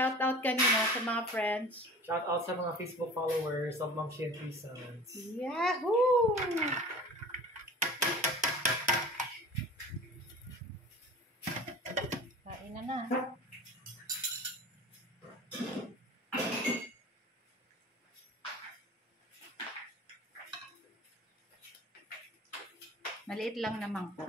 Shout out kanina sa mga friends. Shout out sa mga Facebook followers of Ma'am Shin Sons. Yahoo! Kain na. Maliit lang naman ko.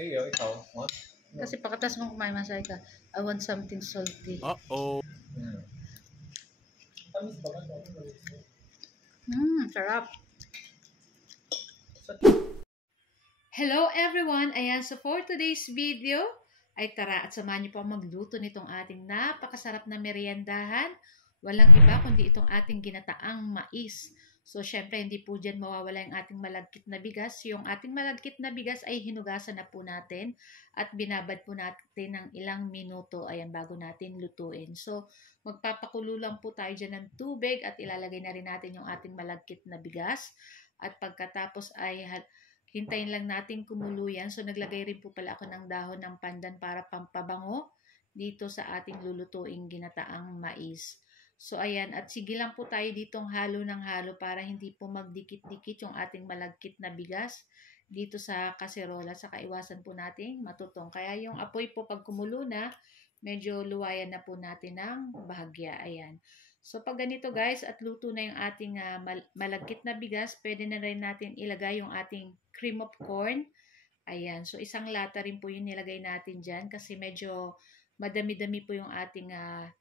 Ay, ikaw. What? Kasi pagkatas mo kumain, masaya ka. I want something salty. Uh-oh. Sarap. Hello everyone! Ayan, so for today's video, ay tara at samahan niyo po magluto nitong ating napakasarap na meriendahan. Walang iba kundi itong ating ginataang mais. So, syempre, hindi po dyan mawawala yung ating malagkit na bigas. Yung ating malagkit na bigas ay hinugasan na po natin at binabad po natin ng ilang minuto ayan, bago natin lutuin. So, magpapakulo lang po tayo dyan ng tubig at ilalagay na rin natin yung ating malagkit na bigas. At pagkatapos ay hintayin lang natin kumulo yan. So, naglagay rin po pala ako ng dahon ng pandan para pampabango dito sa ating lulutuing ginataang mais. So, ayan. At sige lang po tayo ditong halo ng halo para hindi po magdikit-dikit yung ating malagkit na bigas dito sa kaserola. Saka iwasan po natin matutong. Kaya yung apoy po pag kumulo na, medyo luwayan na po natin ng bahagya. Ayan. So, pag ganito guys, at luto na yung ating malagkit na bigas, pwede na rin natin ilagay yung ating cream of corn. Ayan. So, isang lata rin po yung nilagay natin dyan kasi medyo madami-dami po yung ating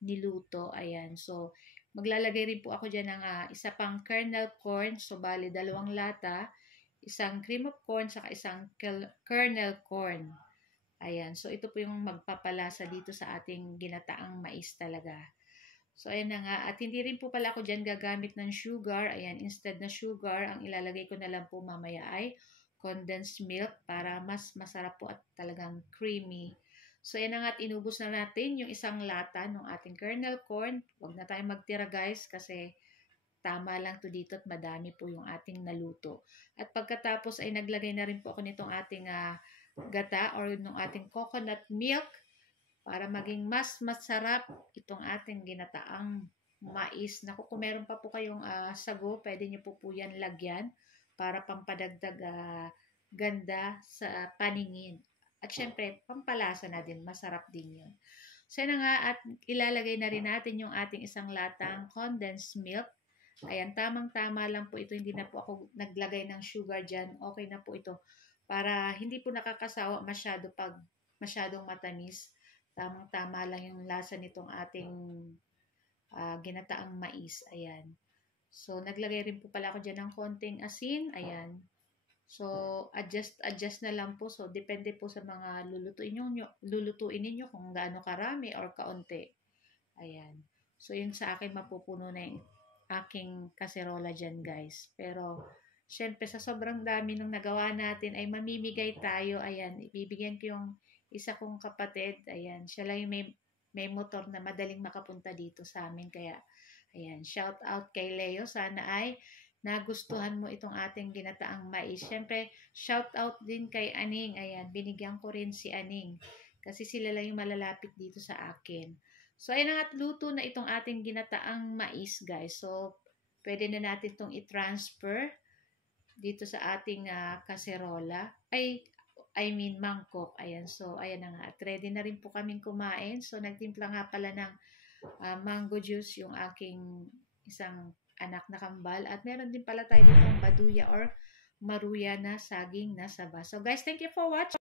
niluto. Ayan. So, maglalagay rin po ako dyan ng isa pang kernel corn. So, bali, 2 lata. Isang cream of corn, saka isang kernel corn. Ayan. So, ito po yung magpapalasa dito sa ating ginataang mais talaga. So, ayan na nga. At hindi rin po pala ako dyan gagamit ng sugar. Ayan. Instead na sugar, ang ilalagay ko na lang po mamaya ay condensed milk para mas masarap po at talagang creamy. So, yan na nga at inubos na natin yung isang lata ng ating kernel corn. Huwag na tayong magtira guys kasi tama lang to dito at madami po yung ating naluto. At pagkatapos ay naglagay na rin po ako nitong ating gata or nung ating coconut milk para maging mas masarap itong ating ginataang mais. Naku, kung meron pa po kayong sago, pwede nyo po yan lagyan para pampadagdag ganda sa paningin. At syempre, pampalasa na din. Masarap din yun. So, yun nga. At ilalagay na rin natin yung ating isang latang condensed milk. Ayan, tamang-tama lang po ito. Hindi na po ako naglagay ng sugar dyan. Okay na po ito. Para hindi po nakakasawa masyado pag masyadong matamis. Tamang-tama lang yung lasa nitong ating ginataang mais. Ayan. So, naglagay rin po pala ako dyan ng konting asin. Ayan. So, adjust na lang po. So, depende po sa mga lulutuin ninyo kung gaano karami or kaunti. Ayan. So, yun sa akin mapupuno na yung aking kaserola dyan, guys. Pero, syempre, sa sobrang dami nung nagawa natin ay mamimigay tayo. Ayan. Ibibigyan ko yung isa kong kapatid. Ayan. Siya lang yung may motor na madaling makapunta dito sa amin. Kaya, ayan. Shout out kay Leo. Sana ay nagustuhan mo itong ating ginataang mais. Siyempre, shout out din kay Aning. Ayan, binigyan ko rin si Aning. Kasi sila lang yung malalapit dito sa akin. So, ayan at luto na itong ating ginataang mais, guys. So, pwede na natin itong i-transfer dito sa ating kaserola. I mean, mangkok. Ayan, so, ayan na nga. At ready na rin po kaming kumain. So, nagtimpla nga pala ng mango juice yung aking isang anak na kambal. At meron din pala tayo dito ang baduya or maruya na saging na saba. So guys, thank you for watching.